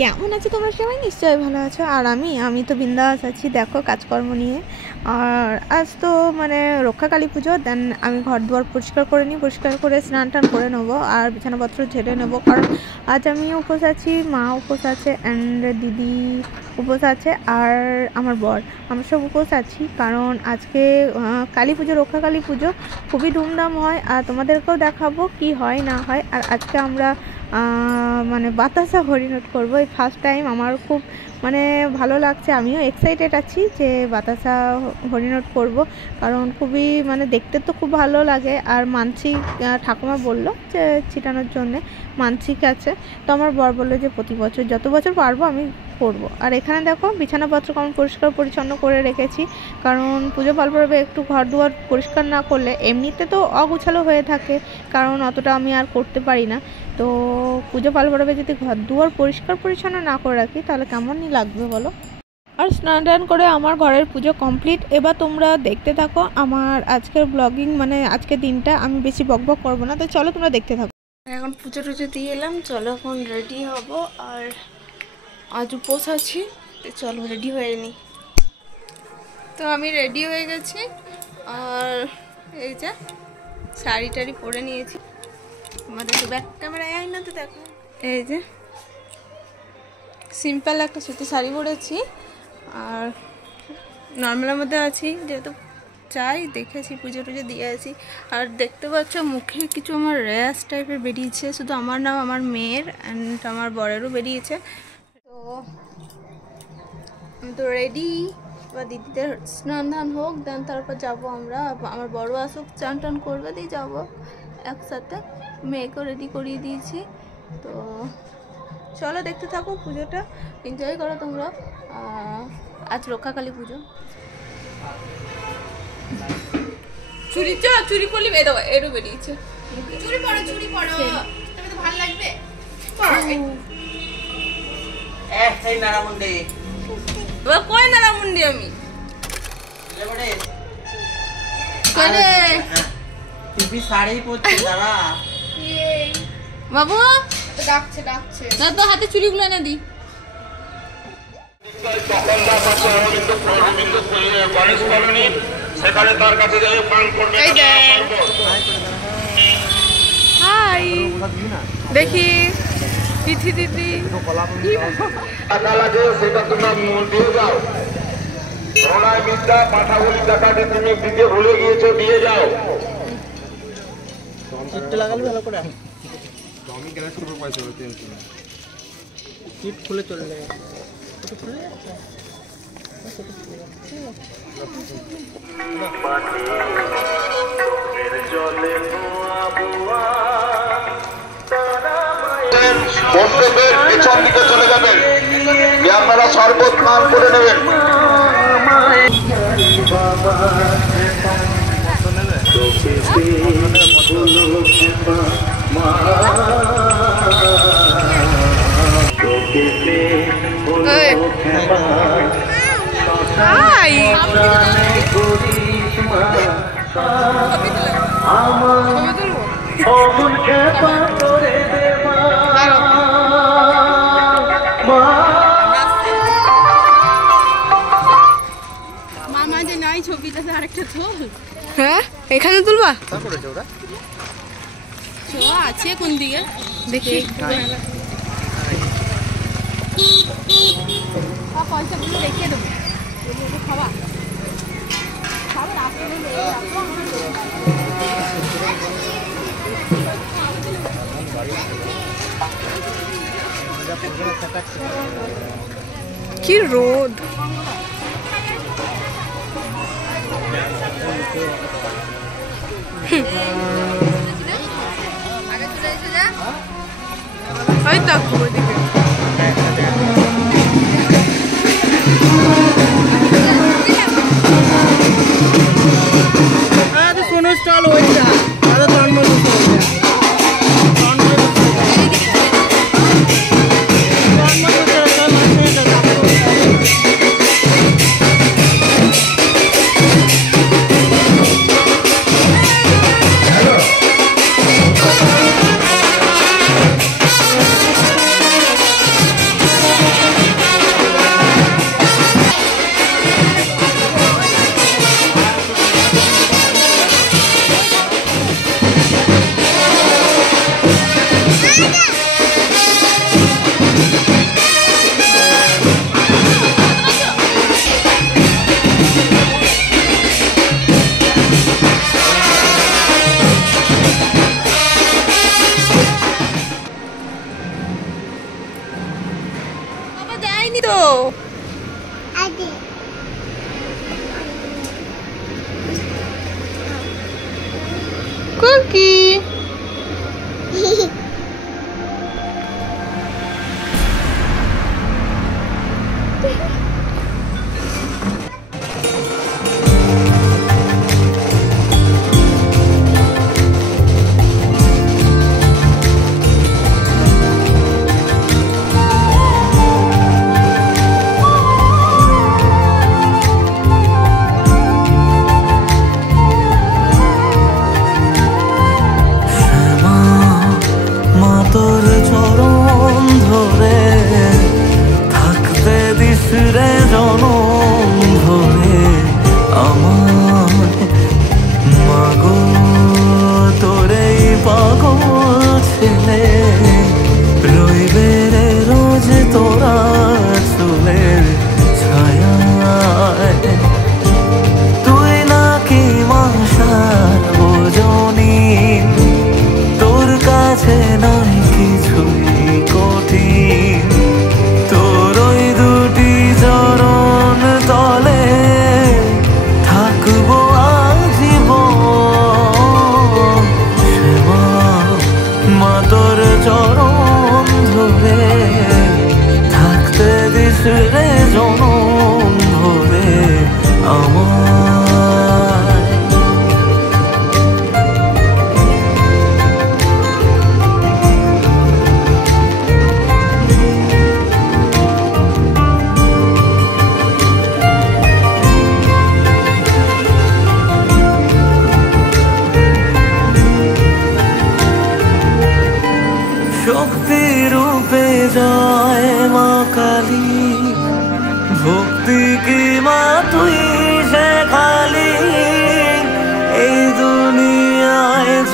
কেমন আছো তোমরা সবাই? নিশ্চয়ই ভালো আছো। আর আমি তো বিন্দাস আছি, দেখো কাজকর্ম নিয়ে। আর আজ তো মানে রক্ষাকালী পুজো, দেন আমি ঘর দুয়ার পরিষ্কার করে নিই, পরিষ্কার করে স্নান টান করে নেবো আর বিছানাপত্র ঝেড়ে নেবো। কারণ আজ আমি উপোস আছি, মা উপোস আছে, অ্যান্ড দিদি উপোস আছে, আর আমার বর, আমরা সব উপোস আছি। কারণ আজকে কালী পুজো, রক্ষাকালী পুজো খুবই ধুমধাম হয়, আর তোমাদেরকেও দেখাবো কি হয় না হয়। আর আজকে আমরা মানে বাতাসা হরিণট করবো, এই ফার্স্ট টাইম। আমার খুব মানে ভালো লাগছে, আমিও এক্সাইটেড আছি যে বাতাসা হরিণট করব। কারণ খুবই মানে দেখতে তো খুব ভালো লাগে। আর মানসিক ঠাকুমা বললো যে ছিটানোর জন্যে মানসিক আছে, তো আমার বর বললো যে প্রতি বছর যত বছর পারবো আমি করব। আর এখানে দেখো বিছানাপত্র কেমন পরিষ্কার পরিচ্ছন্ন করে রেখেছি, কারণ পুজো পাল পর্বে একটু ঘর দুয়ার পরিষ্কার না করলে এমনিতে তো অগুছালো হয়ে থাকে, কারণ অতটা আমি আর করতে পারি না। তো পুজো পাল পর্বে যদি ঘর দুয়ার পরিষ্কার পরিচ্ছন্ন না করে রাখি তাহলে কেমনই লাগবে বলো। আর স্নান টান করে আমার ঘরের পুজো কমপ্লিট। এবার তোমরা দেখতে থাকো আমার আজকের ব্লগিং, মানে আজকের দিনটা। আমি বেশি বকবক করবো না, তো চলো তোমরা দেখতে থাকো। এখন পুজো টুজো দিয়ে এলাম, চলো এখন রেডি হব। আর আজ উপোস আছি, চলো রেডি হয়ে নিই। তো আমি রেডি হয়ে গেছি, আর এই যে শাড়ি টাড়ি পরে নিয়েছি। আমাদের ব্যাক ক্যামেরায় আই না তো দেখো, এই যে সিম্পল একটা সুতি শাড়ি পরেছি, আর নর্মালের মধ্যে আছি, যেহেতু চাই দেখেছি পুজো টুজো দিয়ে আছি। আর দেখতে পাচ্ছ মুখে কিছু আমার র্যাশ টাইপের বেরিয়েছে, শুধু আমার নাম, আমার মেয়ের অ্যান্ড আমার বরেরও বেরিয়েছে। তো আমি তো রেডি, বা দিদিদের স্নান ধান হোক, দেন তারপর যাবো আমরা। আমার বড় আসুক, চান টান করবে, দিয়ে যাবো একসাথে। মেয়েকেও রেডি করিয়ে দিয়েছি। তো চলো দেখতে থাকো, পুজোটা এনজয় করো তোমরা। আজ রক্ষাকালী পুজো। চুরি চুরি করলি এরও বেরিয়েছে। চুরি পড়ো, চুরি পড়ো, তবে তো ভালো লাগবে। কয় নারামুন্ডি আমি বাবু ডাকছে ডাকছে না তো, হাতে চুড়িগুলো এনে দি। হাই দেখি তিথি দিদি, টাকা লাগে সেটা তোমার দিয়ে যাও। সোনায় বিদ্যা পাঠাগুলি টাকাকে তুমি দিতে ভুলে গিয়েছো, দিয়ে যাও। লাগালে ভালো করে আমি গ্যাস করে পয়সা সিট খুলে চলে যাবে। বন্ধুদের পেছন দিকে চলে যাবেন, আপনারা শরবত পান করে নেবেন। মামা যে নাই ছবিটা, আরেকটা তোল। হ্যাঁ এখানে তুলবা, আছে কোন দিকে দেখি। পয়সাগুলো রেখে দেবো, খাওয়া কি রোদ। ওই দেখো ওইদিকে কোনো স্টল হয়েছে।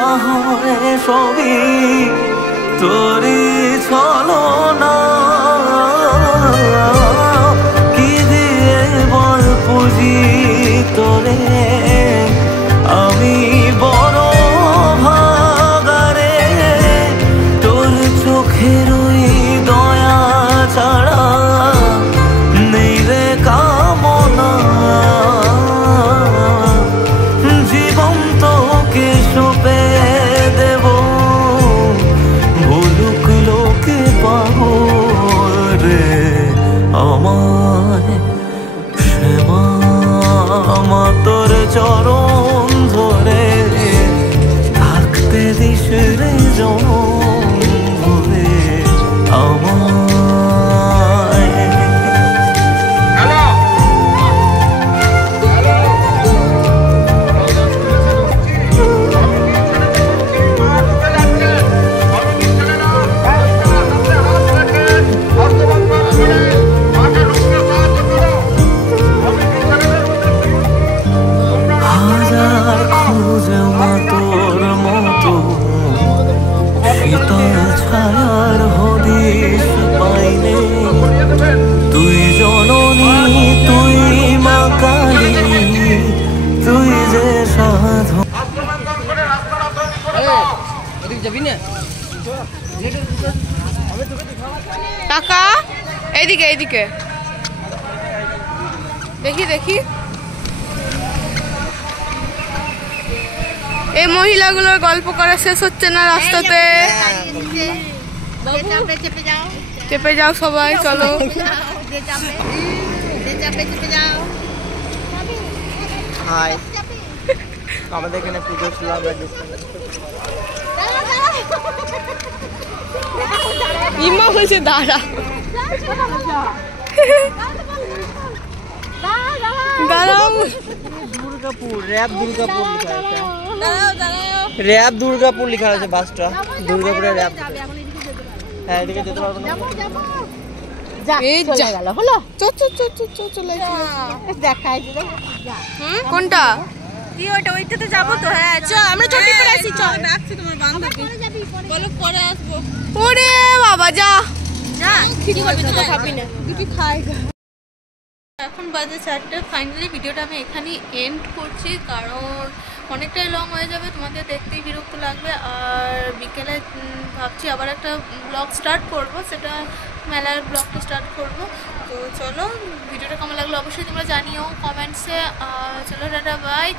যা হয় সবই তোরই ছলনা, কি দিয়ে বল পুজি তোরে আমি বড় ভাগারে, তোর চোখের ওই দয়া ছাড়া নেই রে কামনা, জীবন তোকে সঁপে দেব ভুলুক লোকে পাবো রে আমায় শ্যামা, আমার তোর চরণ ধরে থাকতে দিস রে জনম ভরে আমায়। হাজার খুঁজে তোর মতো শীতল ছায়ার হদিশ পাইনে, তুই জননী তুই মা কালী, তুই যে সাধু। টাকা এইদিকে এইদিকে দেখি দেখি, এই মহিলাগুলোর গল্প করা শেষ হচ্ছে না রাস্তাতে। চেপে যাও সবাই, চলো। আমাদের এখানে পুজো ছিল, ইমা বলছে দাঁড়া দাঁড়াও, দুর্গাপুর র্যাব দুর্গাপুর লেখা আছে, র্যাব দুর্গাপুর লেখা আছে বাসটা, দুর্গাপুরের র্যাব। হ্যাঁ এদিকে যেতে পারবো না, কোনটা ওইটাতে যাবো তো। হ্যাঁ চ, আমরা ছুটি করে আসি। চ রাখছি, তোমার বান্ধবী বলো পরে আসবো। ওরে বাবা যা যা, কি করবি তো খাবি না, দুটি খাই। এখন বাজে 4টে। ফাইনালি ভিডিওটা আমি এখানেই এন্ড করছি, কারণ অনেকটাই লং হয়ে যাবে, তোমাদের দেখতেই বিরক্ত লাগবে। আর বিকেলে ভাবছি আবার একটা ব্লগ স্টার্ট করব, সেটা মেলার ব্লগটা স্টার্ট করব। তো চলো, ভিডিওটা কেমন লাগলো অবশ্যই তোমরা জানিও কমেন্টসে। চলো টাটা বাই।